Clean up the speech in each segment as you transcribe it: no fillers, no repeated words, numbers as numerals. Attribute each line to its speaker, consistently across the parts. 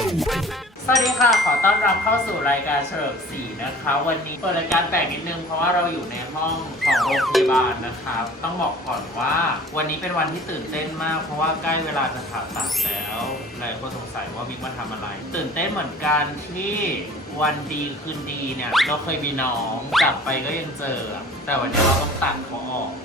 Speaker 1: สวัสดีค่ะขอต้อนรับเข้าสู่รายการเฉลิมศรีนะคะวันนี้เปิดรายการแปลกนิดนึงเพราะว่าเราอยู่ในห้องของโรงพยาบาลนะครับต้องบอกก่อนว่าวันนี้เป็นวันที่ตื่นเต้นมากเพราะว่าใกล้เวลาจะผ่าตัดแล้วหลายคนสงสัยว่าบิ๊กมาทำอะไรตื่นเต้นเหมือนกันที่วันดีคืนดีเนี่ยเราเคยมีน้องจับไปก็ยังเจอแต่วันนี้เราต้องตัดเขาออก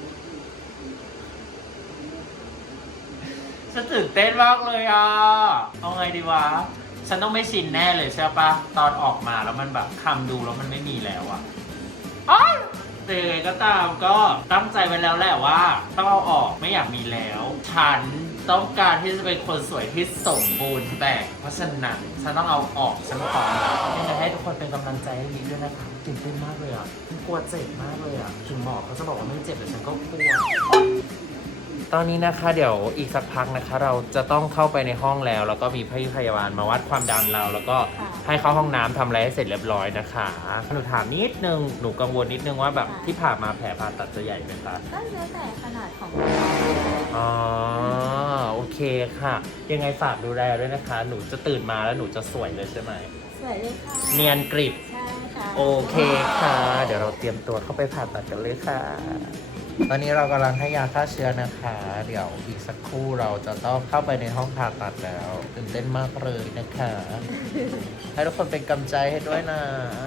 Speaker 1: ฉันตื่นเต้นมากเลยอ่ะเอาไงดีวะฉันต้องไม่ชินแน่เลยใช่ปะตอนออกมาแล้วมันแบบคำดูแล้วมันไม่มีแล้วอะแต่ยังไงก็ตามก็ตั้งใจไว้แล้วแหละว่าต้องเอาออกไม่อยากมีแล้ว ฉันต้องการที่จะเป็นคนสวยที่สมบูรณ์แบบเพราะฉะนั้นฉันต้องเอาออกฉันพร้อมยังไงให้ทุกคนเป็นกำลังใจให้ลิด้วยนะคะตื่นเต้นมากเลยอะกลัวเจ็บมากเลยอะถึงหมอเขาจะบอกว่าไม่เจ็บแต่ฉันก็กลัวตอนนี้นะคะเดี๋ยวอีกสักพักนะคะเราจะต้องเข้าไปในห้องแล้วก็มีพยาบาลมาวัดความดันเราแล้วก็ให้เข้าห้องน้ำทำอะไรให้เสร็จเรียบร้อยนะคะหนูถามนิดนึงหนูกังวลนิดนึงว่าแบบที่ผ่ามาแผลผ่าตัดจะใหญ่ไหมคะ
Speaker 2: ก็แล้วแต่ขนาดของ
Speaker 1: อ๋อโอเคค่ะยังไงฝากดูแลด้วยนะคะหนูจะตื่นมาแล้วหนูจะสวยเลยใช่ไหม
Speaker 2: สวยเลยค่ะ
Speaker 1: เนียนกริบ
Speaker 2: ใช่ค่ะ
Speaker 1: โอเคค่ะเดี๋ยวเราเตรียมตัวเข้าไปผ่าตัดกันเลยค่ะตอนนี้เรากำลังให้ยาฆ่าเชื้อนะคะเดี๋ยวอีกสักครู่เราจะต้องเข้าไปในห้องผ่าตัดแล้วตื่นเต้นมากเลยนะคะให้ทุกคนเป็นกำลังใจให้ด้วยนะ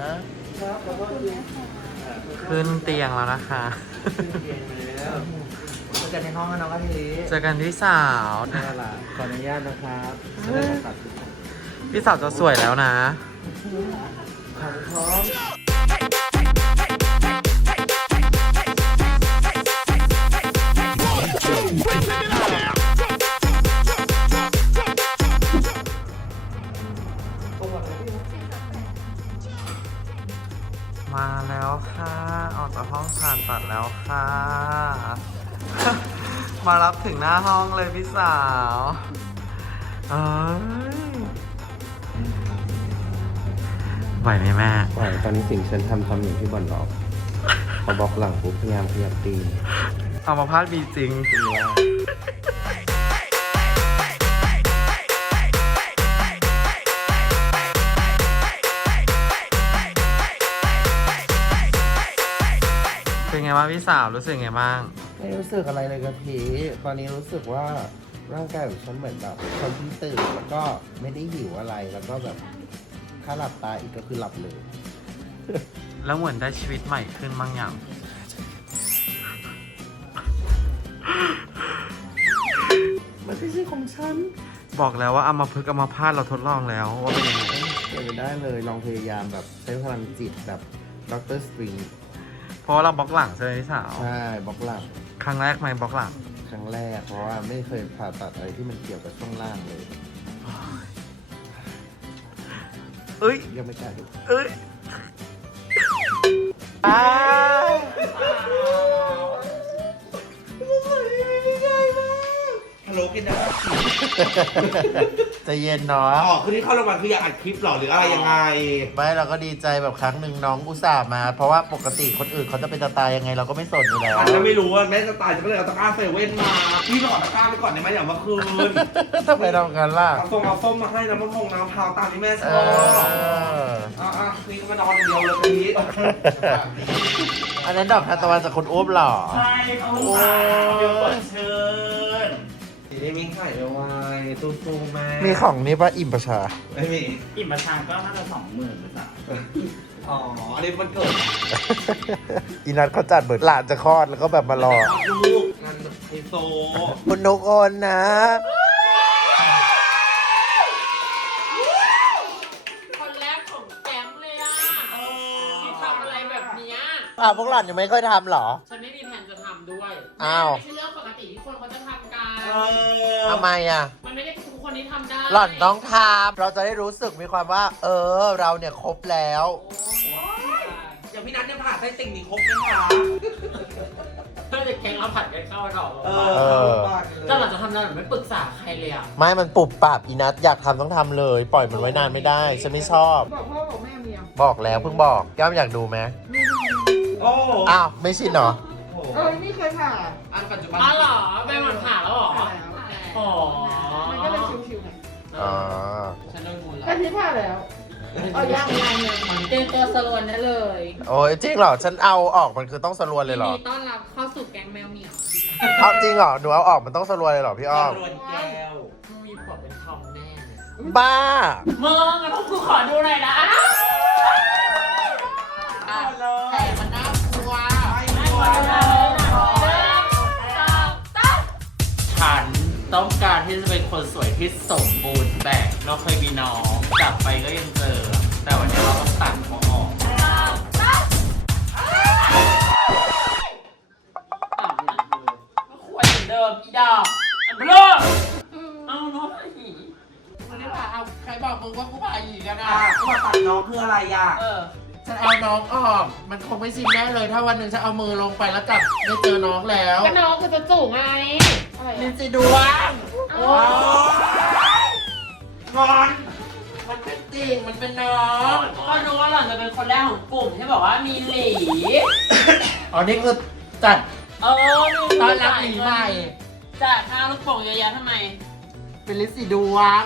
Speaker 1: ขึ้นเตียงแล้วนะคะเจอกันในห้องนะน้องอาทิตย์เจอกันพี่สาวนี่แหละขออนุญาตนะครับพี่สาวจะสวยแล้วนะขอบคุณครับมาแล้วค่ะออกจากห้องผ่าตัดแล้วค่ะ มารับถึงหน้าห้องเลยพี่สาวไหวไหมแม่
Speaker 3: ไหวตอนนี้สิ่งฉันทำอย่างที่บอลบอกพอบล็อกหลังปุ๊บพยายามขยับตีน
Speaker 1: เอามาพาดบีจริงเป็นไงบ้างพี่สาวรู้สึกไงบ้าง
Speaker 3: ไม่รู้สึกอะไรเลยกะทีตอนนี้รู้สึกว่าร่างกายของฉันเหมือนแบบคนที่ตื่นแล้วก็ไม่ได้หิวอะไรแล้วก็แบบถ้าหลับตาอีกก็คือหลับเลย
Speaker 1: แล้วเหมือนได้ชีวิตใหม่ขึ้นบางอย่าง
Speaker 3: มันไม่ใช่ของฉัน
Speaker 1: บอกแล้วว่าเอามาพึกเอามาพาดเราทดลองแล้วว่าเป็นยังไง
Speaker 3: ไม่ได้เลยลองพยายามแบบใช้พลังจิตแบบดร.สตริง
Speaker 1: เพราะเราบล็อกหลังใช่ไหมพี่สาว
Speaker 3: ใช่บล็อกหลัง
Speaker 1: ครั้งแรกไหมบล็อกหลัง
Speaker 3: ครั้งแรกเพราะว่าไม่เคยผ่าตัดอะไรที่มันเกี่ยวกับช่วงล่างเลยยังไม่กล้าดู
Speaker 4: ฮัลโหลกินได้
Speaker 3: ใจเย็นเนาะ
Speaker 4: คือที่เข้าโรงพยาบาลคืออยากอัดคลิปหรอหรืออะไรยังไง
Speaker 3: ไม่เราก็ดีใจแบบครั้งหนึ่งน้องอุตส่าห์มาเพราะว่าปกติคนอื่นเขาจะเป็นตาตายยังไงเราก็ไม่สนอยู่แล้ว
Speaker 4: ถ้าไม่รู้ว่าแม่จะตายจะก็เลยเอาตะกร้าเซเว่นมาพี่มาขอตะกร้าไปก่อนได้ไหมอย่างเมื่อคืน
Speaker 3: ทำไมทำกันล่ะ
Speaker 4: เอาส้มมาให้น้ำมันพงน้ำพาวตามที่แม่ชอบนี่ก็มานอนเดียวเลยทีนี้
Speaker 3: อันนั้นดอกทานตะวันจากคนอ้วมหรอ
Speaker 1: ใช่เขาเดี๋ยวเชิญ
Speaker 4: สีนี้มิ้งไข่เอาไว้ตู้แม่
Speaker 3: มีของนี้ป่ะอิ่มประชา
Speaker 4: ไม่มี
Speaker 1: อิ่มประชาก็น่าจะ20,000หรือเปล่า
Speaker 4: อ๋ออันนี้มันเกิด
Speaker 3: อีนัทเขาจัดเหมือนหลานจะคลอดแล้วก็แบบมารอ
Speaker 4: ลูกงานไฮโซ
Speaker 3: คุณนุกโอนนะ
Speaker 1: คนแรกของแก๊งเลยอ่ะที่ทำอะไรแบบนี้
Speaker 3: พวกหล่อนยังไม่เคยทำหรอ
Speaker 1: ฉันไม่มีแผนจะทำด้วย
Speaker 3: อ้าว
Speaker 1: ไม่ใช่เรื่องปกติที่คนเขาจะทำกัน
Speaker 3: ทำไมอ่ะ
Speaker 1: มันไม่ได้ทุกคนที่ทำได้
Speaker 3: หล่อนต้องทำเราจะได้รู้สึกมีความว่าเราเนี่ยครบแล้ว
Speaker 4: อย่างพี่นัทเนี่ยผ่าไส้ติ่งนี่ครบไหมคะ
Speaker 1: ถ้าจะแข่งเราผัดกันเข้าหรอถ้าเราจะทำอะไรไม่ปรึกษาใครเลยอ่ะ
Speaker 3: ไม่มันปุบปับอีนัทอยากทำต้องทำเลยปล่อยมันไว้นานไม่ได้ฉันไม่ชอบ
Speaker 2: บอกพ่อบอกแม่เมีย
Speaker 3: บอกแล้วเพิ่งบอกแก้มอยากดูไหมอ้าวไม่ชินเหรอ
Speaker 2: นี่เคยผ่า
Speaker 4: อันปัจจุบัน
Speaker 1: เหรอไปหมดผ่าแล้วหรอ
Speaker 2: มันก็เลยชิวๆไง
Speaker 1: ฉันโดนงูแล้
Speaker 2: ที่ผ่าแล้วเอาย่างยัง
Speaker 1: เตรียมตัวสลวนได้เลย
Speaker 3: โอ้ยจริงเหรอ ฉันเอาออกมันคือต้องสรวนเลยเหรอ
Speaker 1: ยินดีต้อนรับเข้าสู่แก๊งแมวเหมียว
Speaker 3: เอาจริงเหรอ หนูเอาออกมันต้องสรวนเลยเหรอพี่อ้อม
Speaker 4: รวนแก้ว
Speaker 1: มึงมีผัวเป็นทอมแน่เลย
Speaker 3: บ้า
Speaker 1: มึงงั้นกูขอดูหน่อยนะแต่มันน่ากลัวฉันต้องการที่จะเป็นคนสวยที่สมบูรณ์แบบเราเคยมีน้องจับไปก็ยังเจอ แต่วันนี้เราต้องตัดเขาออกก็ควรเหมือนเดิมอีดอกอันเบลอเอาน้องผ่าหีมันไม่ผ่าเอาใครบอกมึงว่ากูผ่าหีกันอ่ะ
Speaker 4: ก็มาตัดน้องคืออะไรอ่ะ
Speaker 1: ฉันเอาน้องออก มันคงไม่ชินแน่เลย ถ้าวันหนึ่งฉันเอามือลงไปแล้วจับไม่เจอน้องแล้ว
Speaker 2: ก็น้องคือจะจู่ไงอะไร
Speaker 1: ลิน
Speaker 2: อะ
Speaker 1: จีดวง
Speaker 2: โอ้
Speaker 4: งอน
Speaker 1: มันเป็นจริง มันเป็นน้องก็รู้ว่าหล่อนจะเป็นคนแรกของกลุ่มที่บอกว่ามีหลี อ๋อ นี่คือจัดตอนรับหลีใหม่จ่ายค่าลูกโป่งเยอะแยะทำไม เป็นลินจีดวง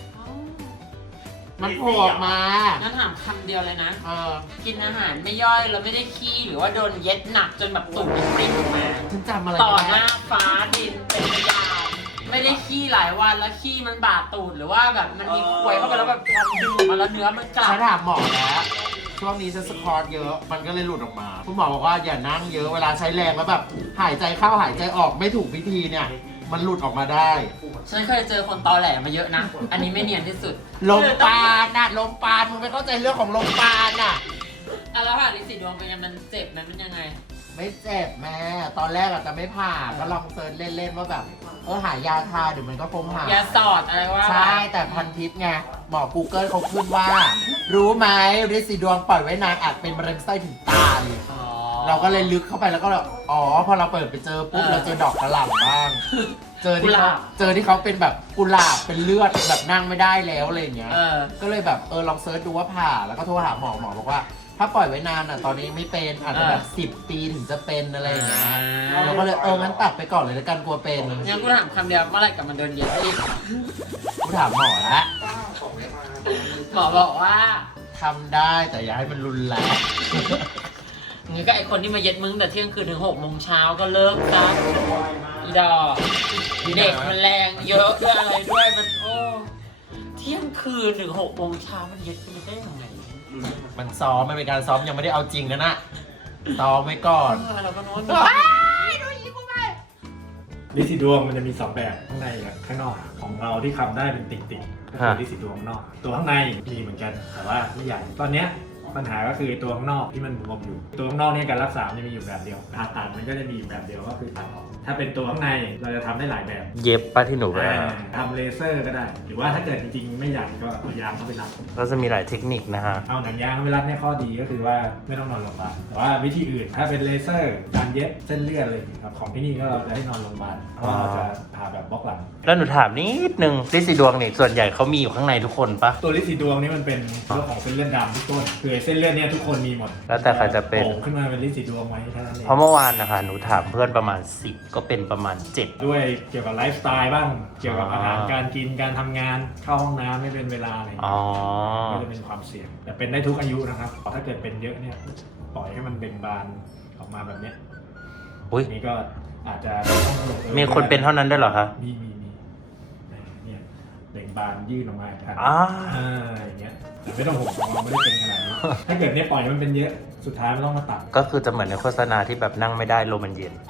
Speaker 1: มันโผล่ออกมางั้นถามคำเดียวเลยนะ กินอาหารไม่ย่อยแล้วไม่ได้ขี้หรือว่าโดนเย็ดหนักจนแบบตุ่มปริ้งออกมาฉันจำอะไรต่อหน้าฟ้าดินเป็นพยานไม่ได้ขี้หลายวันแล้วขี้มันบาดตูดหรือว่าแบบมันมีควยเข้าไปแล้วแบบพอดึงออกมาแล้วเนื้อมันกลับฉันถามหมอแล้วช่วงนี้ฉันสควอตเยอะมันก็เลยหลุดออกมาคุณหมอบอกว่าอย่านั่งเยอะเวลาใช้แรงแล้วแบบหายใจเข้าหายใจออกไม่ถูกวิธีเนี่ยมันหลุดออกมาได้ ฉันเคยเจอคนตอแหลมาเยอะนะ อันนี้ไม่เนียนที่สุด ลมปานน่ะ ลมปานมึงไม่เข้าใจเรื่องของลมปานน่ะแล้วผ่าลินสีดวงเป็นยังมันเจ็บไหมมันยังไง ไม่เจ็บแม่ ตอนแรกอาจจะไม่ผ่าก็ลองเซิร์ชเล่นๆว่าแบบหายาทาเดี๋ยวมันก็คงหายยาสอดอะไรว่าใช่แต่พันทิปไงหมอ Google เขาขึ้นว่า รู้ไหมลินสีดวงปล่อยไว้นานอาจเป็นมะเร็งไส้ถึงตายเราก็เลยลึกเข้าไปแล้วก็แบบอ๋อพอเราเปิดไปเจอปุ๊บเราเจอดอกกระหล่ำบ้าง เจอที่เขาเป็นแบบกุหลาบเป็นเลือดแบบนั่งไม่ได้แล้วอะไรอย่างเงี้ยก็เลยแบบลองเซิร์ชดูว่าผ่าแล้วก็โทรหาหมอบอกว่า ถ้าปล่อยไว้นานอ่ะตอนนี้ไม่เป็นอาจจะแบบ10 ปีถึงจะเป็นอะไรอย่างเงี้ยเราก็เลยงั้นตัดไปก่อนเลยแล้วกันกลัวเป็นงั้นกูถามคำเดียวเมื่อไหร่กลับมาเดินเย็นอีกกูถามหมอแล้วหมอบอกว่าทำได้แต่อย่าให้มันรุนแรงงั้นก็ไอคนที่มาเย็ดมึงแต่เที่ยงคืนถึง6 โมงเช้าก็เลิกซะอีดอกเด็กมันแรงเยอะด้วยอะไรด้วยมันเที่ยงคืนถึง6 โมงเช้ามันเย็ดกันได้ยังไงมันซ้อมมันเป็นการซ้อมยังไม่ได้เอาจริงนะซ้อมไว้ก่อนเราก็โน้นดูยิงกูไป
Speaker 5: ลิสีดวงมันจะมี2แบบข้างในกับข้างนอกของเราที่ทำได้เป็นติ่งๆก็คือลิสีดวงข้างนอกตัวข้างในมีเหมือนกันแต่ว่าไม่ใหญ่ตอนเนี้ยปัญหาก็คือตัวข้างนอกที่มันบวมอยู่ตัวข้างนอกเนี่ยการรักษาจะมีอยู่แบบเดียวผ่าตัดมันก็จะมีอยู่แบบเดียวก็คือตัดออกถ้าเป็นตัวข้างในเราจะทำได้หลายแบบ
Speaker 3: เย็บป้าที่หนูไป
Speaker 5: ทำเลเซอร์ก็ได้หรือว่าถ้าเกิดจริงๆไม่ใหญ่ก็เอายางเข้าไปรัด
Speaker 3: ก็จะมีหลายเทคนิคนะฮะ
Speaker 5: เอาหนังยางเข้าไปรัดเนี่ยข้อดีก็คือว่าไม่ต้องนอนโรงพยาบาลแต่ว่าวิธีอื่นถ้าเป็นเลเซอร์การเย็บเส้นเลือดอะไรอย่างเงี้ยครับของที่นี่ก็เราจะให้นอนโรงพยาบาลเพราะเราจะผ่าแบบบล็อกหลัง
Speaker 3: แล้วหนูถามนิดนึงลิสีดวงนี่ส่วนใหญ่เขามีอยู่ข้างในทุกคนปะ
Speaker 5: ตัวลิสีดวงนี่มันเป็นเรื่องของเส้นเลือดดำทุกต้นคือเส้นเลือดเนี่ยทุกคนมีหมด
Speaker 3: แล้วแต่ใครจะเป็น
Speaker 5: โผล่ขึ้นมาเป็นลิสีดวงไว้แค่นั้นเอง
Speaker 3: เพราะเมื่อวานนะคะหนูถามเพื่อนประมาณ10ก็เป็นประมาณ7
Speaker 5: ด้วยเกี่ยวกับไลฟ์สไตล์บ้างเกี่ยวกับอาหารการกินการทำงานเข้าห้องน้ำไม่เป็นเวลาอะไรก็จะเป็นความเสี่ยงแต่เป็นได้ทุกอายุนะครับถ้าเกิดเป็นเยอะเนี่ยปล่อยให้มันเบ่งบานออกมาแบบนี้นี่ก็อาจจะ
Speaker 3: มีคนเป็นเท่านั้นได้หรอคะ
Speaker 5: มีเนี่ยเบ่งบานยื่นออกมาครับอย่างเงี้ยแต่ไม่ต้องห่วงของเราไม่ได้เป็นขนาดนี้ถ้าเกิดเนี่ยปล่อยมันเป็นเยอะสุดท้ายมันต้องมาตัด
Speaker 3: ก็คือจะเหมือนในโฆษณาที่แบบนั่งไม่ได้ลมมันเย็น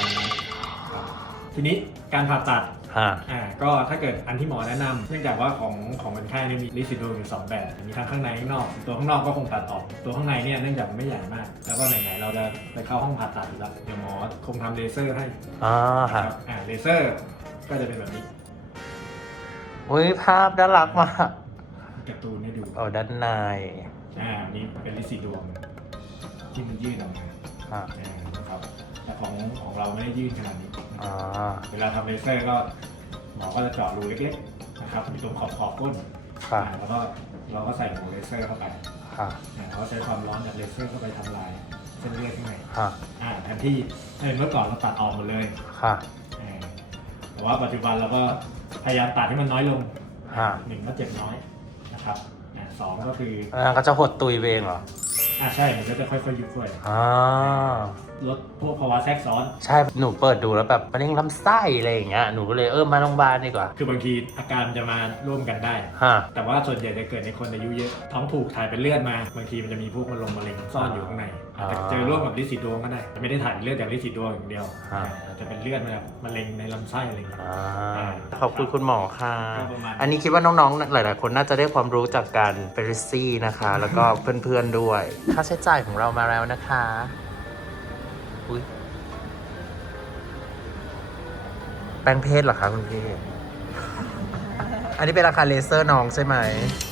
Speaker 5: ทีนี้การผ่าตัด
Speaker 3: ก็
Speaker 5: ถ้าเกิดอันที่หมอแนะนำเนื่องจากว่าของคนไข้เนี่ยมีลิซิโดอยู่2แบบมีทั้งข้างในข้างนอกตัวข้างนอกก็คงตัดออกตัวข้างในเนี่ยเนื่องจากมันไม่ใหญ่มากแล้วก็ไหนๆเราจะไปเข้าห้องผ่าตัดอยู่แล้วเดี๋ยวหมอคงทำเลเซอร์ให้
Speaker 3: ครับ
Speaker 5: เลเซอร์ก็จะเป็นแบบนี้
Speaker 3: ภาพน่ารักมาก
Speaker 5: การ์ตูนให้ดู
Speaker 3: ด้านใน
Speaker 5: นี่เป็นลิซิโดที่มันยื่นออกมาครับแต่ของเราไม่ได้ยื่นขนาดนี้เวลาทำเลเซอร์ก็หมอก็จะเจาะรูเล็กๆนะครับมีตรงขอบก้นแล้วก็เราก็ใส่หัวเลเซอร์เข้าไปเขาใช้ความร้อนจากเลเซอร์เข้าไปทำลายเส้นเลือดข้างในแทนที่เมื่อก่อนเราตัดออกหมดเลยแต่ว่าปัจจุบันเราก็พยายามตัดให้มันน้อยลง1ก็เจ็บน้อยครับสองก็คือ
Speaker 1: ก็จะหดตุยเองเหรอ
Speaker 5: ใช่มันก็จะค่อยๆยุบด้วย ลดพวกภาวะแทรกซ้อน
Speaker 1: ใช่หนูเปิดดูแล้วแบบมะเร็งลำไส้อะไรอย่างเงี้ยหนูก็เลยมาโรงพยาบาลดีกว่า
Speaker 5: คือบางทีอาการจะมาร่วมกันได้
Speaker 1: ฮะ
Speaker 5: แต่ว่าส่วนใหญ่จะเกิดในคนอายุเยอะท้องผูกถ่ายเป็นเลือดมาบางทีมันจะมีพวกมะเร็งซ่อนอยู่ข้างในอาจจะเจอร่วมกับลินสีดวงก็ได้ไม่ได้ถ่ายเลือดจากลินสีดวงอย่างเดียวอาจจะเป็นเลือดมาจากมะเร็งในลำไส้อะไรอย่างเงี้ย
Speaker 1: ขอบคุณคุณหมอค่ะ
Speaker 5: ก็ประมาณ
Speaker 1: อันนี้คิดว่าน้องๆ หลายๆ คนน่าจะได้ความรู้จากการเฟรซี่นะคะ แล้วก็เพื่อนๆ ด้วย ค่าใช้จ่ายของเรามาแล้วนะคะอุ๊ยแปลงเพศเหรอคะคุณพี่ อันนี้เป็นราคาเลเซอร์น้องใช่ไหม